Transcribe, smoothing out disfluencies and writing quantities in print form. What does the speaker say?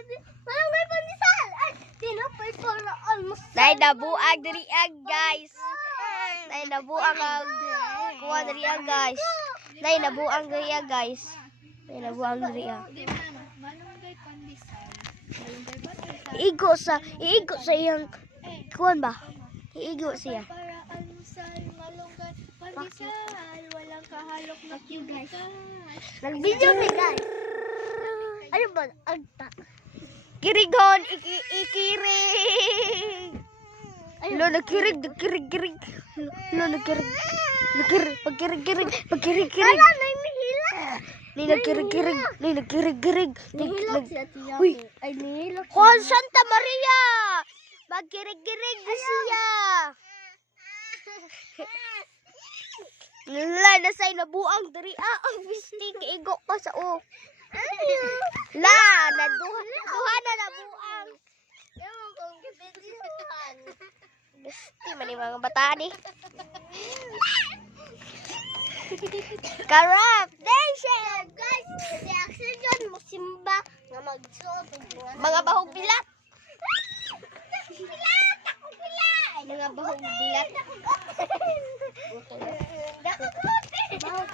Malunggay pandesal. Ay, tinapay para almusal. Nay nabuang diri guys. Nay nabuang ang kuha diri guys. Nay nabuang diri guys. Nay nabuang diri. Malunggay pandesal. Malunggay pandesal. Iigo sa iyang kuan ba? Iigo siya. Para almusal, malunggay pandesal. Walang kahalok na chemical. Nag-video na guys. Ano ba? Agta. Kirigon, ikirig. Lo nakirig. Lo nakirig. Pagkirig. Wala na nihila. Ni nakirig. Nihilak siya tiya. Uy. Ay, nihilak siya. Juan Santa Maria. Magkirig siya. Lala na say nabuang dari ang bistig igo ka sa o. La, duha na nabuang. Ewan kong kipindihan. Gusti man yung mga bata ni. Karap Nation! Guys, reaction yun. Musimba nga magsuot. Mga bahog bilat. Pilat! Ako pilat! Mga bahog bilat. Dako ko! Bahog